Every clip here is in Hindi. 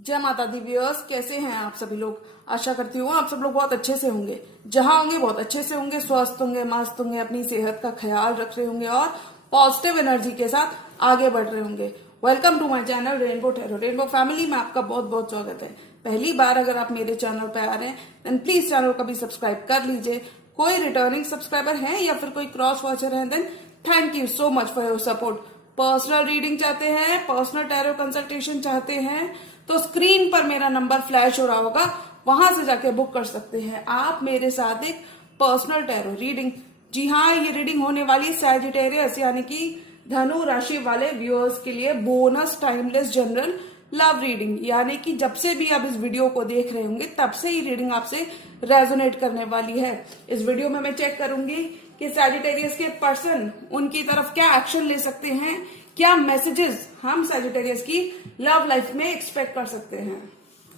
जय माता दी व्यूअर्स, कैसे हैं आप सभी लोग। आशा करती हूँ आप सब लोग बहुत अच्छे से होंगे। जहां होंगे बहुत अच्छे से होंगे, स्वस्थ होंगे, मस्त होंगे, अपनी सेहत का ख्याल रख रहे होंगे और पॉजिटिव एनर्जी के साथ आगे बढ़ रहे होंगे। Welcome to my channel Rainbow Tarot. Rainbow family में आपका बहुत बहुत स्वागत है। पहली बार अगर आप मेरे चैनल पे आ रहे हैं देन प्लीज चैनल को भी सब्सक्राइब कर लीजिए। कोई रिटर्निंग सब्सक्राइबर है या फिर कोई क्रॉस वॉचर है then thank you so much for your support. Personal reading चाहते हैं, पर्सनल टैरो कंसल्टेशन चाहते हैं तो स्क्रीन पर मेरा नंबर फ्लैश हो रहा होगा, वहां से जाके बुक कर सकते हैं आप मेरे साथ एक पर्सनल टैरो रीडिंग। जी हाँ, ये रीडिंग होने वाली सैजिटेरियस यानी कि धनु राशि वाले व्यूअर्स के लिए bonus timeless general love reading. यानी कि जब से भी आप इस वीडियो को देख रहे होंगे तब से ही रीडिंग आपसे रेजोनेट करने वाली है। इस वीडियो में मैं चेक करूंगी कि सैजिटेरियस के पर्सन उनकी तरफ क्या एक्शन ले सकते हैं, क्या मैसेजेस हम सैजिटेरियस की लव लाइफ में एक्सपेक्ट कर सकते हैं।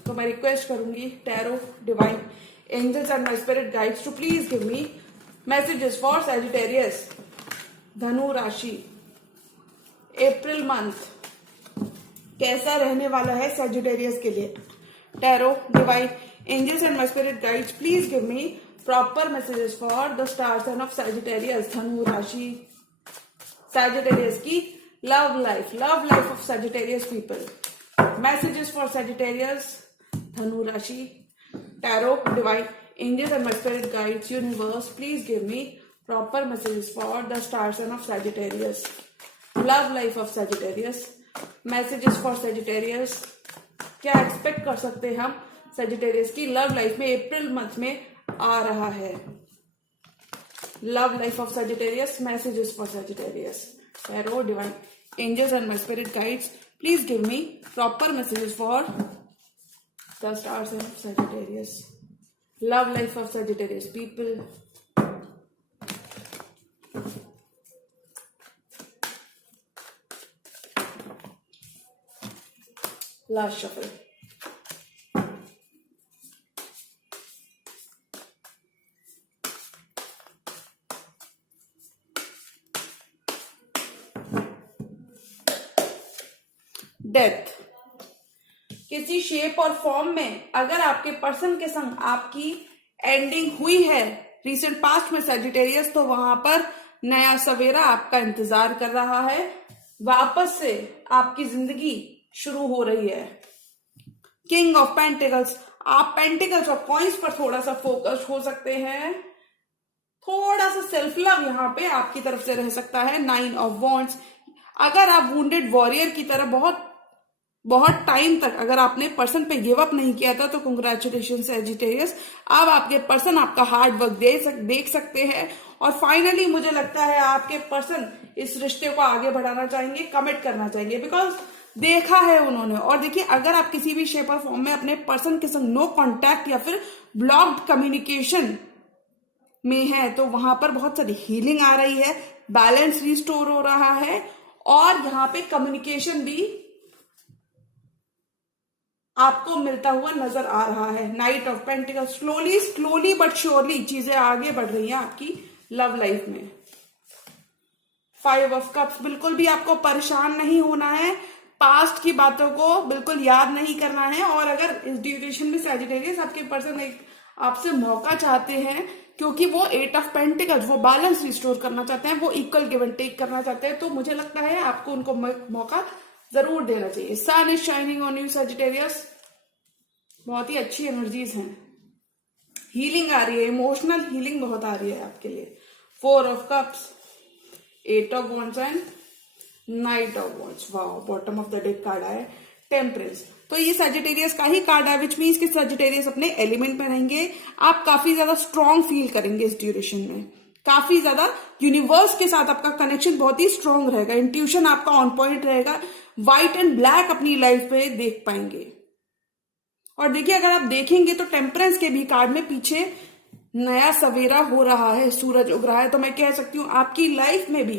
तो मैं रिक्वेस्ट करूंगी tarot divine angels and my spirit guides to please give me messages for Sagittarius धनु राशि। अप्रैल मंथ कैसा रहने वाला है सैजिटेरियस के लिए। Tarot divine angels and my spirit guides please give me proper messages for the star sign of Sagittarius धनु राशि। सैजिटेरियस की love life of Sagittarius people. Messages for Sagittarius Dhanu Rashi. Tarot divine angels and my spirit guides universe, please give me proper messages for the star sign of Sagittarius. Love life of Sagittarius. Messages for Sagittarius. क्या एक्सपेक्ट कर सकते हैं हम Sagittarius की लव लाइफ में अप्रैल मंथ में आ रहा है। Love life of Sagittarius, messages for Sagittarius. Tarot divine angels and my spirit guides, please give me proper messages for the stars of Sagittarius. Love life of Sagittarius people. Last shuffle. Death. किसी शेप और फॉर्म में अगर आपके पर्सन के संग आपकी एंडिंग हुई है रिसेंट पास्ट में सैजिटेरियस, तो वहां पर नया सवेरा आपका इंतजार कर रहा है। वापस से आपकी जिंदगी शुरू हो रही है। किंग ऑफ पेंटिकल्स, आप पेंटिकल्स और कॉइन्स पर थोड़ा सा फोकस हो सकते हैं। थोड़ा सा सेल्फ लव यहां पे आपकी तरफ से रह सकता है। 9 ऑफ वॉन्ड्स, अगर आप वुंडेड वॉरियर की तरह बहुत टाइम तक अगर आपने पर्सन पे गिव अप नहीं किया था तो कंग्रेचुलेशन सैजिटेरियस। अब आपके पर्सन आपका हार्ड वर्क देख सकते हैं और फाइनली मुझे लगता है आपके पर्सन इस रिश्ते को आगे बढ़ाना चाहेंगे, कमिट करना चाहेंगे, बिकॉज देखा है उन्होंने। और देखिए, अगर आप किसी भी शेप और फॉर्म में अपने पर्सन के संग नो कॉन्टैक्ट या फिर ब्लॉक्ड कम्युनिकेशन में है तो वहां पर बहुत सारी हीलिंग आ रही है, बैलेंस रिस्टोर हो रहा है और यहाँ पे कम्युनिकेशन भी आपको मिलता हुआ नजर आ रहा है। Night of pentacles, slowly but surely चीजें आगे बढ़ रही हैं आपकी लव लाइफ में। 5 ऑफ कप्स, बिल्कुल भी आपको परेशान नहीं होना है, पास्ट की बातों को बिल्कुल याद नहीं करना है। और अगर इस ड्यूरेशन में सैजिटेरियस आपके पर्सन एक आपसे मौका चाहते हैं, क्योंकि वो 8 ऑफ पेंटिकल्स वो बैलेंस रिस्टोर करना चाहते हैं, वो इक्वल गिव एंड टेक करना चाहते हैं, तो मुझे लगता है आपको उनको मौका जरूर देना चाहिए। Sun is shining on you Sagittarius, बहुत ही अच्छी एनर्जीज हैं। हीलिंग आ रही है, इमोशनल हीलिंग बहुत आ रही है आपके लिए। 4 of cups, 8 of wands and 9 of wands. Wow, bottom of the deck card है टेम्परेंस। तो ये सैजिटेरियस का ही कार्ड है, विच मीन्स कि सैजिटेरियस अपने एलिमेंट में रहेंगे। आप काफी ज्यादा स्ट्रांग फील करेंगे इस ड्यूरेशन में, काफी ज्यादा यूनिवर्स के साथ आपका कनेक्शन बहुत ही स्ट्रांग रहेगा, इंट्यूशन आपका ऑन पॉइंट रहेगा, व्हाइट एंड ब्लैक अपनी लाइफ पे देख पाएंगे। और देखिए, अगर आप देखेंगे तो टेम्परेंस के भी कार्ड में पीछे नया सवेरा हो रहा है, सूरज उग रहा है। तो मैं कह सकती हूँ आपकी लाइफ में भी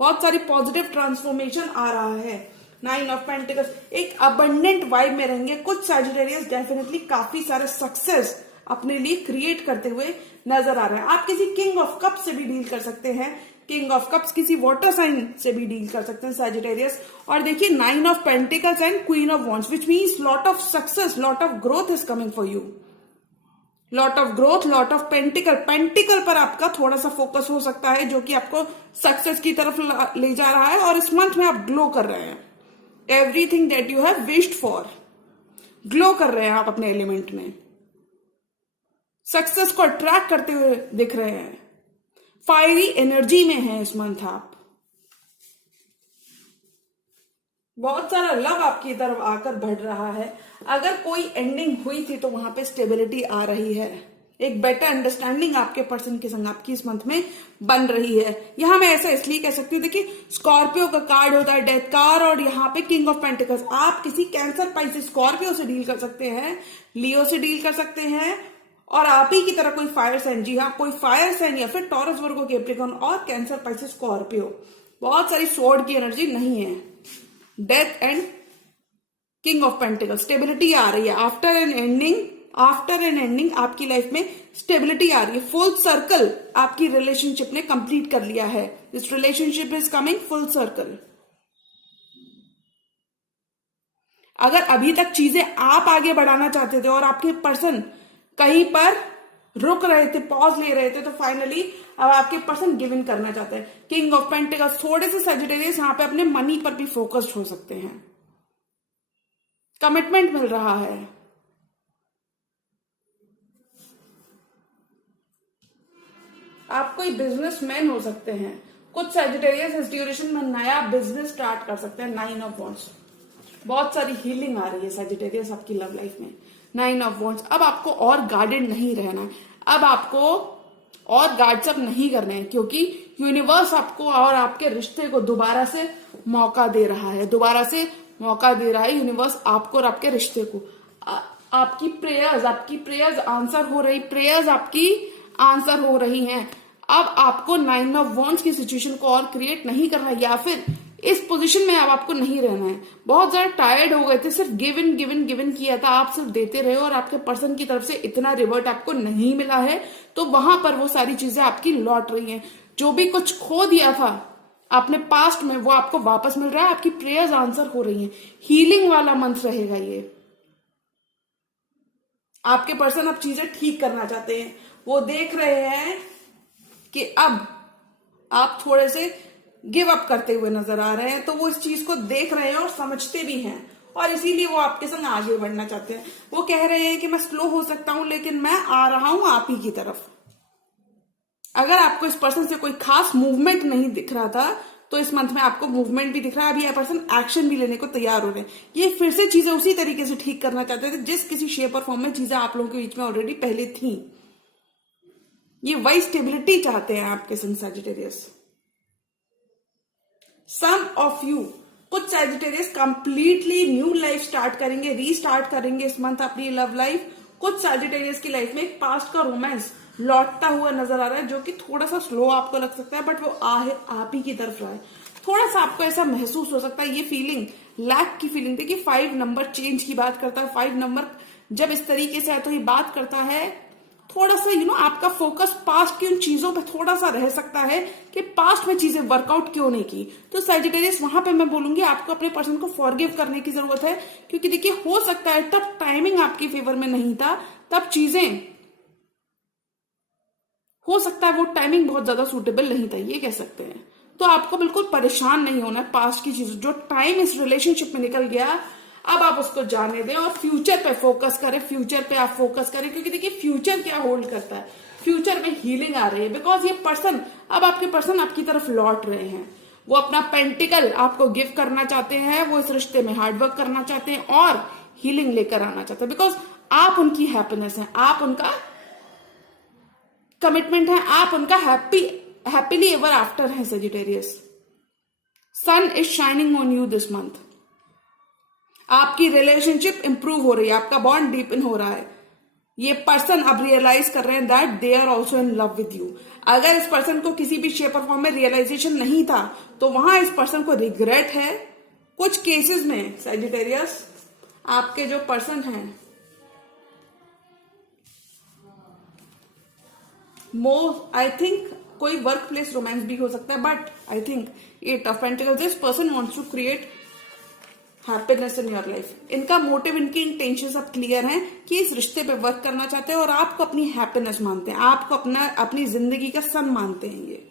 बहुत सारी पॉजिटिव ट्रांसफॉर्मेशन आ रहा है। 9 ऑफ पेंटिकल्स, एक अबंडेंट वाइब में रहेंगे। कुछ सैजिटेरियस डेफिनेटली काफी सारे सक्सेस अपने लिए क्रिएट करते हुए नजर आ रहे हैं। आप किसी किंग ऑफ कप से भी डील कर सकते हैं किंग ऑफ कप्स किसी वाटर साइन से भी डील कर सकते हैं सैजिटेरियस। और देखिए 9 of pentacles and queen of wands, which means lot of success, lot of growth is coming for you. Lot of growth, lot of pentacle, pentacle पर आपका थोड़ा सा फोकस हो सकता है जो कि आपको सक्सेस की तरफ ले जा रहा है। और इस मंथ में आप ग्लो कर रहे हैं, everything that you have wished for, glow कर रहे हैं आप अपने एलिमेंट में, सक्सेस को अट्रैक्ट करते हुए दिख रहे हैं, फायरी एनर्जी में है इस मंथ आप। बहुत सारा लव आपकी तरफ आकर बढ़ रहा है। अगर कोई एंडिंग हुई थी तो वहां पे स्टेबिलिटी आ रही है, एक बेटर अंडरस्टैंडिंग आपके पर्सन के संग आपकी इस मंथ में बन रही है। यहां मैं ऐसा इसलिए कह सकती हूँ, देखिए स्कॉर्पियो का कार्ड होता है डेथ कार्ड, और यहाँ पे किंग ऑफ पेंटिकल्स। आप किसी कैंसर, पाइसेस, स्कॉर्पियो से डील कर सकते हैं, लियो से डील कर सकते हैं, और आप ही की तरह कोई फायर साइन, जी हाँ कोई फायर साइन, या फिर टॉरस, वर्गो, कैप्रिकॉर्न और कैंसर, पाइसेस, स्कॉर्पियो। बहुत सारी स्वॉर्ड की एनर्जी नहीं है। Death and king of pentacle, stability आ रही है आफ्टर एन एंडिंग आपकी लाइफ में स्टेबिलिटी आ रही है। फुल सर्कल आपकी रिलेशनशिप ने कंप्लीट कर लिया है। This relationship is coming full circle. अगर अभी तक चीजें आप आगे बढ़ाना चाहते थे और आपके पर्सन कहीं पर रुक रहे थे, पॉज ले रहे थे, तो फाइनली अब आपके पर्सन गिव इन करना चाहते हैं। किंग ऑफ पेंटिकल्स, थोड़े से सैजिटेरियस यहां पे अपने मनी पर भी फोकस्ड हो सकते हैं, कमिटमेंट मिल रहा है। आप कोई बिजनेसमैन हो सकते हैं, कुछ सैजिटेरियस इस ड्यूरेशन में नया बिजनेस स्टार्ट कर सकते हैं। 9 ऑफ वॉन्ड्स, बहुत सारी हीलिंग आ रही है सैजिटेरियस आपकी लव लाइफ में। 9 ऑफ वॉन्ड्स, अब आपको और गार्डेड नहीं रहना है, अब आपको और गार्ड्स अप नहीं करने हैं, क्योंकि यूनिवर्स आपको और आपके रिश्ते को दोबारा से मौका दे रहा है, दोबारा से मौका दे रहा है यूनिवर्स आपको और आपके रिश्ते को। आपकी प्रेयर्स आंसर हो रही, प्रेयर्स आपकी आंसर हो रही हैं। अब आपको 9 ऑफ वॉन्ड्स की सिचुएशन को और क्रिएट नहीं करना है, या फिर इस पोजीशन में अब आपको नहीं रहना है। बहुत ज्यादा टायर्ड हो गए थे, सिर्फ गिव इन किया था, आप सिर्फ देते रहे और आपके पर्सन की तरफ से इतना रिवर्ट आपको नहीं मिला है, तो वहां पर वो सारी चीजें आपकी लौट रही हैं। जो भी कुछ खो दिया था आपने पास्ट में, वो आपको वापस मिल रहा है, आपकी प्रेयर्स आंसर हो रही हैं। हीलिंग वाला मंथ रहेगा ये। आपके पर्सन अब चीजें ठीक करना चाहते हैं, वो देख रहे हैं कि अब आप थोड़े से गिव अप करते हुए नजर आ रहे हैं, तो वो इस चीज को देख रहे हैं और समझते भी हैं, और इसीलिए वो आपके संग आगे बढ़ना चाहते हैं। वो कह रहे हैं कि मैं स्लो हो सकता हूं, लेकिन मैं आ रहा हूं आप ही की तरफ। अगर आपको इस पर्सन से कोई खास मूवमेंट नहीं दिख रहा था, तो इस मंथ में आपको मूवमेंट भी दिख रहा है। अभी यह पर्सन एक्शन भी लेने को तैयार हो रहे हैं। ये फिर से चीजें उसी तरीके से ठीक करना चाहते थे जिस किसी शेप और फॉर्म में चीजें आप लोगों के बीच में ऑलरेडी पहले थी। ये वही स्टेबिलिटी चाहते हैं आपके संग सैजिटेरियस। सम ऑफ यू, कुछ Sagittarius completely new life start करेंगे, रीस्टार्ट करेंगे इस मंथ अपनी लव लाइफ। कुछ सैजिटेरियस की लाइफ में एक पास्ट का रोमांस लौटता हुआ नजर आ रहा है, जो कि थोड़ा सा स्लो आपको लग सकता है, बट वो आप ही की तरफ रहा है। थोड़ा सा आपको ऐसा महसूस हो सकता है, ये फीलिंग लैक की फीलिंग। देखिए 5 नंबर चेंज की बात करता है। 5 नंबर जब इस तरीके से है तो ये बात करता है थोड़ा सा आपका फोकस पास्ट की उन चीजों पे थोड़ा सा रह सकता है कि पास्ट में चीजें वर्कआउट क्यों नहीं की। तो सैजिटेरियस वहां पे मैं बोलूंगी आपको अपने पर्सन को फॉरगिव करने की जरूरत है, क्योंकि देखिए हो सकता है तब टाइमिंग आपकी फेवर में नहीं था, तब चीजें हो सकता है वो टाइमिंग बहुत ज्यादा सूटेबल नहीं था, ये कह सकते हैं। तो आपको बिल्कुल परेशान नहीं होना है पास्ट की चीजों, जो टाइम इस रिलेशनशिप में निकल गया अब आप उसको जाने दें और फ्यूचर पे फोकस करें। फ्यूचर पे आप फोकस करें, क्योंकि देखिए फ्यूचर क्या होल्ड करता है, फ्यूचर में हीलिंग आ रही है। बिकॉज ये पर्सन, अब आपके पर्सन आपकी तरफ लौट रहे हैं, वो अपना पेंटिकल आपको गिव करना चाहते हैं, वो इस रिश्ते में हार्डवर्क करना चाहते हैं और हीलिंग लेकर आना चाहते हैं। बिकॉज आप उनकी हैप्पीनेस है, आप उनका कमिटमेंट है, आप उनका हैप्पीली एवर आफ्टर है Sagittarius. Sun is shining on you this month. आपकी रिलेशनशिप इंप्रूव हो रही है, आपका बॉन्ड डीपन हो रहा है। ये पर्सन अब रियलाइज कर रहे हैं that they are also in love with you. अगर इस पर्सन को किसी भी शेप और फॉर्म में रियलाइजेशन नहीं था, तो वहां इस पर्सन को रिग्रेट है। कुछ केसेस में सैजिटेरियस आपके जो पर्सन हैं आई थिंक कोई वर्क प्लेस रोमांस भी हो सकता है, but I think 8 of pentacles, this person wants to create happiness in your life. इनका मोटिव, इनकी इंटेंशन अब क्लियर हैं कि इस रिश्ते पे वर्क करना चाहते हैं और आपको अपनी हैप्पीनेस मानते हैं, आपको अपनी जिंदगी का सन मानते हैं, ये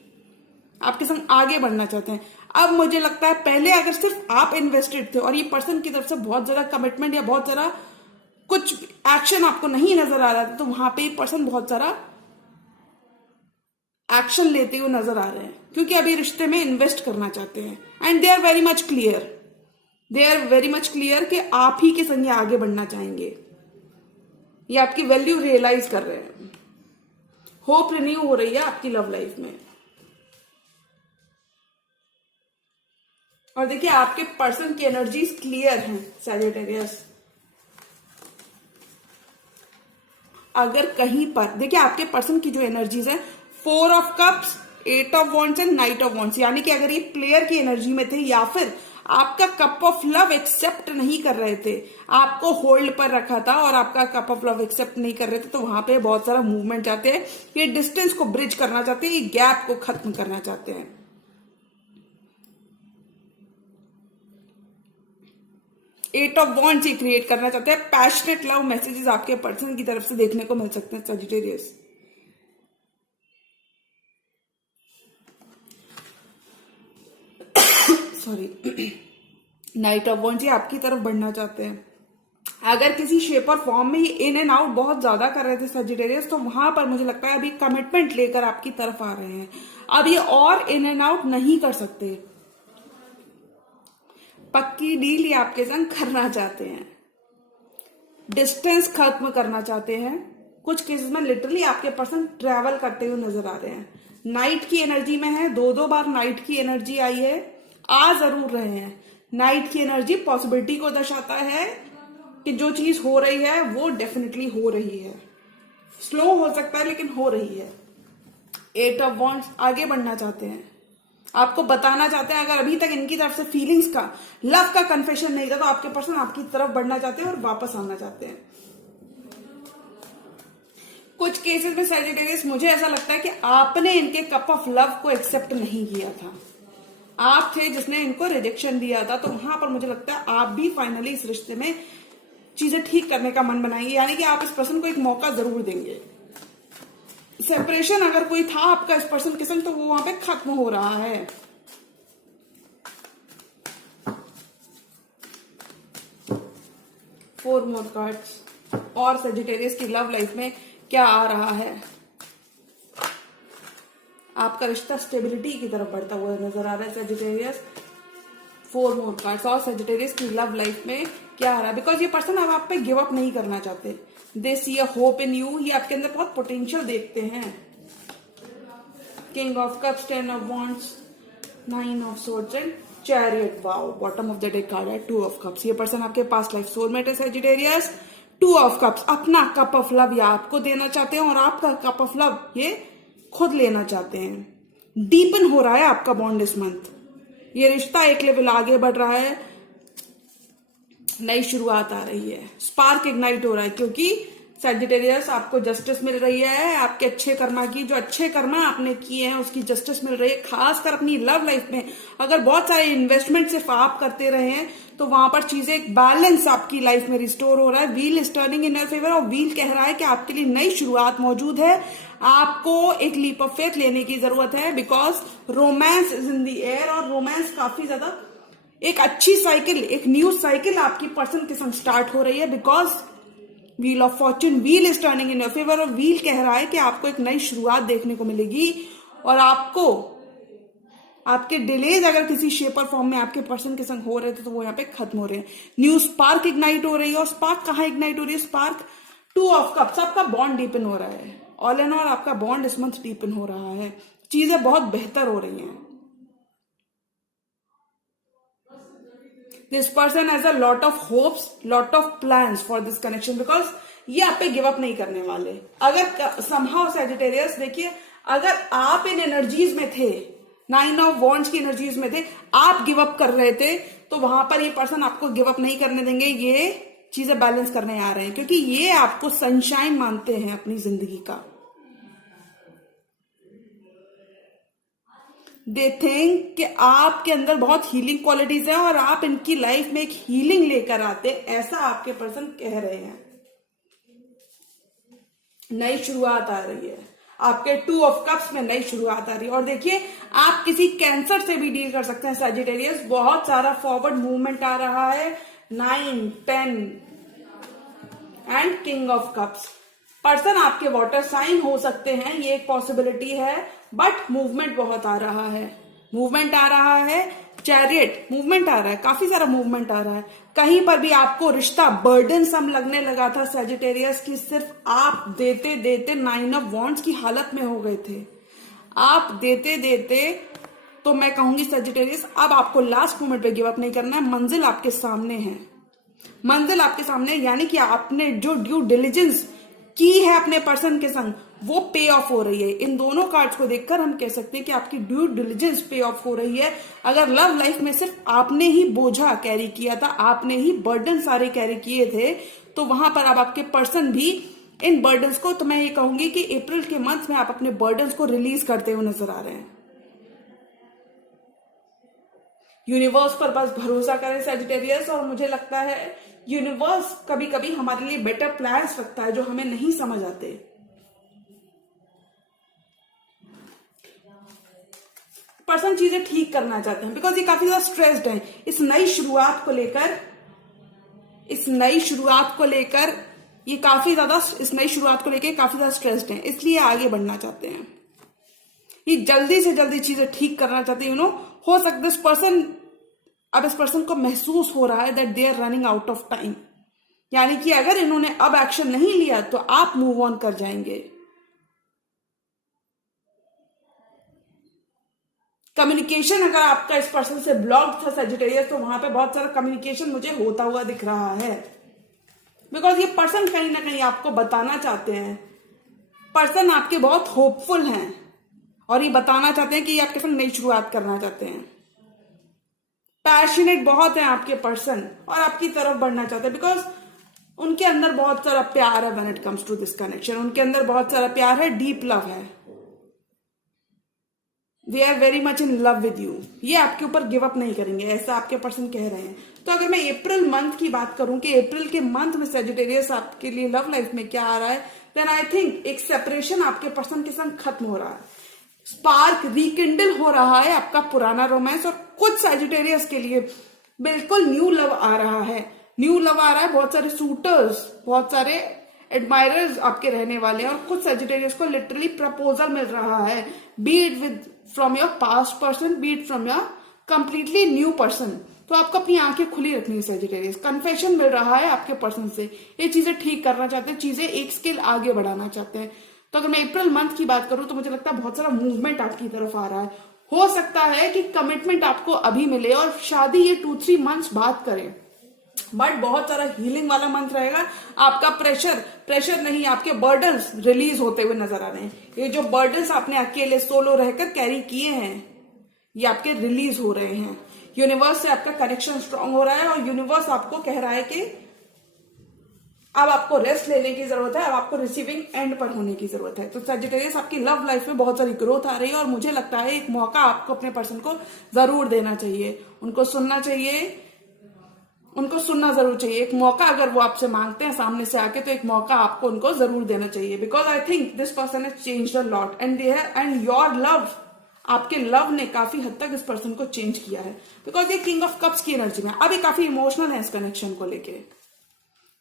आपके संग आगे बढ़ना चाहते हैं। अब मुझे लगता है पहले अगर सिर्फ आप इन्वेस्टेड थे और ये पर्सन की तरफ से बहुत ज्यादा कमिटमेंट या बहुत ज्यादा कुछ एक्शन आपको नहीं नजर आ रहा था, तो वहां पे ये पर्सन बहुत सारा एक्शन लेते हुए नजर आ रहे हैं, क्योंकि अभी रिश्ते में इन्वेस्ट करना चाहते हैं। And they are very much clear, they are very much clear कि आप ही के संग आगे बढ़ना चाहेंगे, ये आपकी वैल्यू रियलाइज कर रहे हैं। होप रिन्यू हो रही है आपकी लव लाइफ में। और देखिए आपके पर्सन की एनर्जीज क्लियर हैं सैजिटेरियस। अगर कहीं पर देखिए आपके पर्सन की जो एनर्जीज है 4 of cups, 8 of wands and night of wands, यानी कि अगर ये प्लेयर की एनर्जी में थे या फिर आपका कप ऑफ लव एक्सेप्ट नहीं कर रहे थे, आपको होल्ड पर रखा था और आपका कप ऑफ लव एक्सेप्ट नहीं कर रहे थे, तो वहां पे बहुत सारा मूवमेंट चाहते हैं, ये डिस्टेंस को ब्रिज करना चाहते हैं, ये गैप को खत्म करना चाहते हैं। 8 ऑफ वॉन्ड्स ही क्रिएट करना चाहते हैं। पैशनेट लव मैसेजेस आपके पर्सन की तरफ से देखने को मिल सकते हैं Sagittarius. Sorry, night of wands ये आपकी तरफ बढ़ना चाहते हैं। अगर किसी शेप और फॉर्म में ये इन एंड आउट बहुत ज्यादा कर रहे थे सजिटेरियस, तो वहां पर मुझे लगता है अभी कमिटमेंट लेकर आपकी तरफ आ रहे हैं। अब ये और इन एंड आउट नहीं कर सकते, पक्की डील ये आपके संग करना चाहते हैं, डिस्टेंस खत्म करना चाहते हैं। कुछ केसेस में लिटरली आपके पर्सन ट्रैवल करते हुए नजर आ रहे हैं। नाइट की एनर्जी में है, 2-2 बार नाइट की एनर्जी आई है, आ जरूर रहे हैं। नाइट की एनर्जी पॉसिबिलिटी को दर्शाता है कि जो चीज हो रही है वो डेफिनेटली हो रही है, स्लो हो सकता है लेकिन हो रही है। 8 ऑफ वॉन्ड्स आगे बढ़ना चाहते हैं, आपको बताना चाहते हैं। अगर अभी तक इनकी तरफ से फीलिंग्स का, लव का कन्फेशन नहीं था, तो आपके पर्सन आपकी तरफ बढ़ना चाहते हैं और वापस आना चाहते हैं। कुछ केसेस में सैजिटेरियस मुझे ऐसा लगता है कि आपने इनके कप ऑफ लव को एक्सेप्ट नहीं किया था, आप थे जिसने इनको रिजेक्शन दिया था, तो वहां पर मुझे लगता है आप भी फाइनली इस रिश्ते में चीजें ठीक करने का मन बनाएंगे, यानी कि आप इस पर्सन को एक मौका जरूर देंगे। सेपरेशन अगर कोई था आपका इस पर्सन के संग, तो वो वहां पे खत्म हो रहा है। फोर मोर कार्ड्स, और सजिटेरियस की लव लाइफ में क्या आ रहा है। आपका रिश्ता स्टेबिलिटी की तरफ बढ़ता हुआ नजर आ रहा है सजिटेरियस। 4 मोर कार्ड्स, और सजिटेरियस की लव लाइफ में क्या आ रहा है, बिकॉज ये पर्सन अब आप पे गिव अप नहीं करना चाहते। दे सी अ होप इन यू, ये आपके अंदर बहुत पोटेंशियल देखते हैं। King of cups, 10 of wands, 9 of swords and chariot. Wow, bottom of the deck card है 2 ऑफ कप्स। ये पर्सन आपके पास्ट लाइफ सोलमेट है सजिटेरियस। 2 ऑफ कप्स, अपना कप ऑफ लव ये आपको देना चाहते हैं और आपका कप ऑफ लव ये खुद लेना चाहते हैं। डीपन हो रहा है आपका बॉन्ड इस मंथ, ये रिश्ता एक लेवल आगे बढ़ रहा है, नई शुरुआत आ रही है, स्पार्क इग्नाइट हो रहा है, क्योंकि सैजिटेरियस आपको जस्टिस मिल रही है। आपके अच्छे कर्मा की, जो अच्छे कर्मा आपने किए हैं उसकी जस्टिस मिल रही है। खासकर अपनी लव लाइफ में अगर बहुत सारे इन्वेस्टमेंट सिर्फ आप करते रहे हैं, तो वहां पर चीजें, एक बैलेंस आपकी लाइफ में रिस्टोर हो रहा है। Wheel is turning in your favour, और व्हील कह रहा है कि आपके लिए नई शुरुआत मौजूद है। आपको एक लीप ऑफ फेथ लेने की जरूरत है, because romance is in the air, और रोमांस काफी ज्यादा एक अच्छी साइकिल, एक न्यू साइकिल आपकी पर्सन के संग स्टार्ट हो रही है। Because wheel of Fortune, wheel is turning in your favour, और व्हील कह रहा है कि आपको एक नई शुरुआत देखने को मिलेगी, और आपको आपके डिलेज अगर किसी शेप और फॉर्म में आपके पर्सन के संग हो रहे थे, तो वो यहाँ पे खत्म हो रहे हैं। न्यू स्पार्क इग्नाइट हो रही है, और स्पार्क कहाँ इग्नाइट हो रही है, स्पार्क 2 ऑफ कप्स, आपका बॉन्ड डीपन हो रहा है। ऑल एंड ऑल आपका बॉन्ड इस मंथ डीपन हो रहा है, चीजें बहुत बेहतर हो रही हैं। This person has a lot of hopes, lot of plans for this connection, because ये आप पे गिव अप नहीं करने वाले। अगर समहाउ सैजिटेरियस, देखिए अगर आप इन एनर्जीज में थे, 9 ऑफ वॉन्ड्स की एनर्जीज में थे, आप गिव अप कर रहे थे, तो वहां पर ये पर्सन आपको गिव अप नहीं करने देंगे। ये चीजें बैलेंस करने आ रहे हैं, क्योंकि ये आपको सनशाइन मानते हैं अपनी जिंदगी का। दे थिंक कि आपके अंदर बहुत हीलिंग क्वालिटीज है और आप इनकी लाइफ में एक हीलिंग लेकर आते, ऐसा आपके पर्सन कह रहे हैं। नई शुरुआत आ रही है, आपके 2 ऑफ कप्स में नई शुरुआत आ रही है। और देखिए, आप किसी कैंसर से भी डील कर सकते हैं सैजिटेरियस। बहुत सारा फॉरवर्ड मूवमेंट आ रहा है। 9, 10 and king of cups. Person आपके वाटर साइन हो सकते हैं, ये एक पॉसिबिलिटी है, बट मूवमेंट बहुत आ रहा है। मूवमेंट आ रहा है, चैरियट मूवमेंट आ रहा है, काफी सारा मूवमेंट आ रहा है। कहीं पर भी आपको रिश्ता बर्डन सम लगने लगा था सैजिटेरियस की, सिर्फ आप देते देते 9 ऑफ वॉन्ड्स की हालत में हो गए थे। आप देते देते, तो मैं कहूंगी सैजिटेरियस, अब आपको लास्ट मोमेंट पे गिव अप नहीं करना है। मंजिल आपके सामने है, मंजिल आपके सामने, यानी कि आपने जो ड्यू डिलिजेंस की है अपने पर्सन के संग, वो पे ऑफ हो रही है। इन दोनों कार्ड्स को देखकर हम कह सकते हैं कि आपकी ड्यू डिलिजेंस पे ऑफ हो रही है। अगर लव लाइफ में सिर्फ आपने ही बोझा कैरी किया था, आपने ही बर्डन सारे कैरी किए थे, तो वहां पर अब आपके पर्सन भी इन बर्डन्स को, तो मैं ये कहूंगी कि अप्रैल के मंथ में आप अपने बर्डन्स को रिलीज करते हुए नजर आ रहे हैं। यूनिवर्स पर बस भरोसा करें सैजिटेरियस, और मुझे लगता है यूनिवर्स कभी कभी हमारे लिए बेटर प्लान्स रखता है जो हमें नहीं समझ आते। पर्सन चीजें ठीक करना चाहते हैं बिकॉज ये काफी ज्यादा स्ट्रेस्ड है इस नई शुरुआत को लेकर। इस नई शुरुआत को लेकर ये काफी ज्यादा, इस नई शुरुआत को लेकर काफी ज्यादा स्ट्रेस्ड हैं, इसलिए आगे बढ़ना चाहते हैं। ये जल्दी से जल्दी चीजें ठीक करना चाहते हैं। हो सकता है इस पर्सन, अब इस पर्सन को महसूस हो रहा है that they are running out of time, यानी कि अगर इन्होंने अब एक्शन नहीं लिया तो आप मूव ऑन कर जाएंगे। कम्युनिकेशन अगर आपका इस पर्सन से ब्लॉक था सैजिटेरियस, तो वहां पे बहुत सारा कम्युनिकेशन मुझे होता हुआ दिख रहा है, बिकॉज ये पर्सन कहीं ना कहीं आपको बताना चाहते हैं। पर्सन आपके बहुत होपफुल हैं और ये बताना चाहते हैं कि ये आपके संग नई शुरुआत करना चाहते हैं। पैशनेट बहुत है आपके पर्सन और आपकी तरफ बढ़ना चाहते हैं, बिकॉज उनके अंदर बहुत सारा प्यार है। When it comes to this connection, उनके अंदर बहुत सारा प्यार है, डीप लव है। They are very much in love with you. ये आपके ऊपर गिव अप नहीं करेंगे, ऐसा आपके पर्सन कह रहे हैं। तो अगर मैं अप्रैल मंथ की बात करूं कि अप्रैल के मंथ में सैजिटेरियस आपके लिए लव लाइफ में क्या आ रहा है, देन आई थिंक एक सेपरेशन आपके पर्सन के संग खत्म हो रहा है। स्पार्क रिकिंडल हो रहा है आपका पुराना रोमांस, और कुछ सैजिटेरियस के लिए बिल्कुल न्यू लव आ रहा है। न्यू लव आ रहा है, बहुत सारे सूटर्स, बहुत सारे एडमायरर्स आपके रहने वाले हैं, और कुछ सैजिटेरियस को लिटरली प्रपोजल मिल रहा है, B it with from your past person, B it from your completely new person. तो आपको अपनी आंखें खुली रखनी है सैजिटेरियस। कन्फेशन मिल रहा है आपके पर्सन से, ये चीजें ठीक करना चाहते हैं, चीजें एक स्केल आगे बढ़ाना चाहते हैं। तो अगर मैं अप्रैल मंथ की बात करूं तो मुझे लगता है बहुत सारा मूवमेंट आपकी तरफ आ रहा है। हो सकता है कि कमिटमेंट आपको अभी मिले और शादी ये 2-3 मंथ्स बाद करें, बट बहुत सारा हीलिंग वाला मंथ रहेगा। आपका प्रेशर नहीं, आपके बर्डन्स रिलीज होते हुए नजर आ रहे हैं। ये जो बर्डन्स आपने अकेले सोलो रहकर कैरी किए हैं, ये आपके रिलीज हो रहे हैं। यूनिवर्स से आपका कनेक्शन स्ट्रांग हो रहा है और यूनिवर्स आपको कह रहा है कि अब आपको रेस्ट लेने की जरूरत है, अब आपको रिसीविंग एंड पर होने की जरूरत है। तो सैजिटेरियस आपकी लव लाइफ में बहुत सारी ग्रोथ आ रही है और मुझे लगता है एक मौका आपको अपने पर्सन को जरूर देना चाहिए, उनको सुनना चाहिए, उनको सुनना जरूर चाहिए। एक मौका अगर वो आपसे मांगते हैं सामने से आके, तो एक मौका आपको उनको जरूर देना चाहिए, because I think this person has changed a lot and your love, आपके लव ने काफी हद तक इस पर्सन को चेंज किया है, बिकॉज ये किंग ऑफ कप्स की एनर्जी में अब ये काफी इमोशनल है इस कनेक्शन को लेके।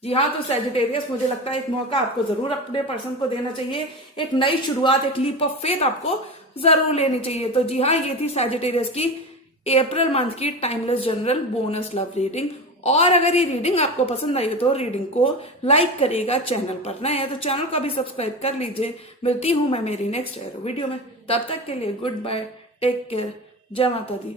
जी हाँ, तो सैजिटेरियस मुझे लगता है एक मौका आपको जरूर अपने पर्सन को देना चाहिए, एक नई शुरुआत, एक लीप ऑफ फेथ आपको जरूर लेनी चाहिए। तो जी हाँ, ये थी सैजिटेरियस की अप्रैल मंथ की timeless general bonus love reading. और अगर ये रीडिंग आपको पसंद आई तो रीडिंग को लाइक करिएगा, चैनल पर नए हैं तो चैनल को भी सब्सक्राइब कर लीजिए। मिलती हूं मैं मेरी नेक्स्ट वीडियो में, तब तक के लिए गुड बाय, टेक केयर, जय माता दी।